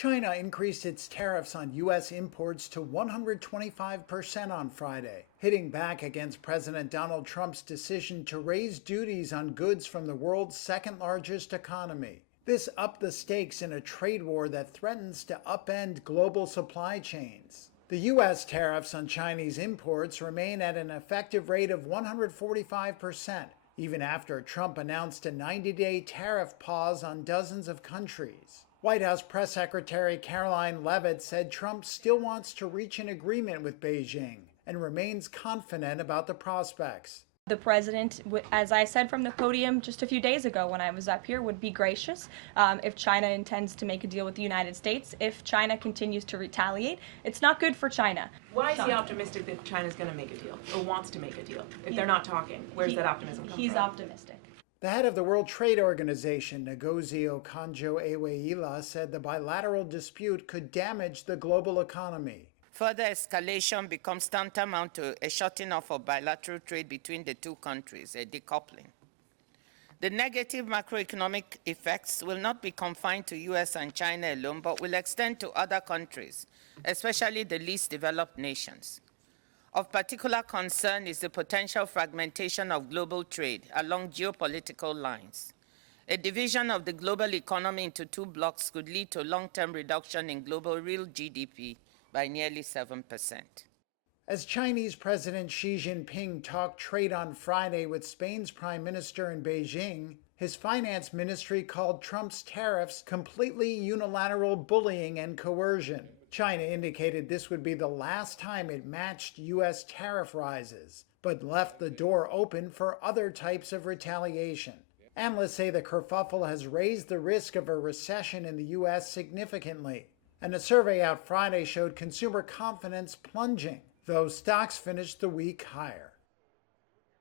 China increased its tariffs on U.S. imports to 125% on Friday, hitting back against President Donald Trump's decision to raise duties on goods from the world's second largest economy. This upped the stakes in a trade war that threatens to upend global supply chains. The U.S. tariffs on Chinese imports remain at an effective rate of 145%, even after Trump announced a 90-day tariff pause on dozens of countries. White House Press Secretary Caroline Leavitt said Trump still wants to reach an agreement with Beijing and remains confident about the prospects. The president, as I said from the podium just a few days ago when I was up here, would be gracious if China intends to make a deal with the United States. If China continues to retaliate, it's not good for China. Why is he optimistic that China's going to make a deal or wants to make a deal if they're not talking? Where's that optimism come from? He's optimistic. The head of the World Trade Organization, Ngozi Okonjo-Iweala, said the bilateral dispute could damage the global economy. Further escalation becomes tantamount to a shutting off of bilateral trade between the two countries, a decoupling. The negative macroeconomic effects will not be confined to US and China alone, but will extend to other countries, especially the least developed nations. Of particular concern is the potential fragmentation of global trade along geopolitical lines. A division of the global economy into two blocks could lead to long-term reduction in global real GDP by nearly 7%. As Chinese President Xi Jinping talked trade on Friday with Spain's Prime Minister in Beijing, his finance ministry called Trump's tariffs completely unilateral bullying and coercion. China indicated this would be the last time it matched U.S. tariff rises, but left the door open for other types of retaliation. Analysts say the kerfuffle has raised the risk of a recession in the U.S. significantly, and a survey out Friday showed consumer confidence plunging, though stocks finished the week higher.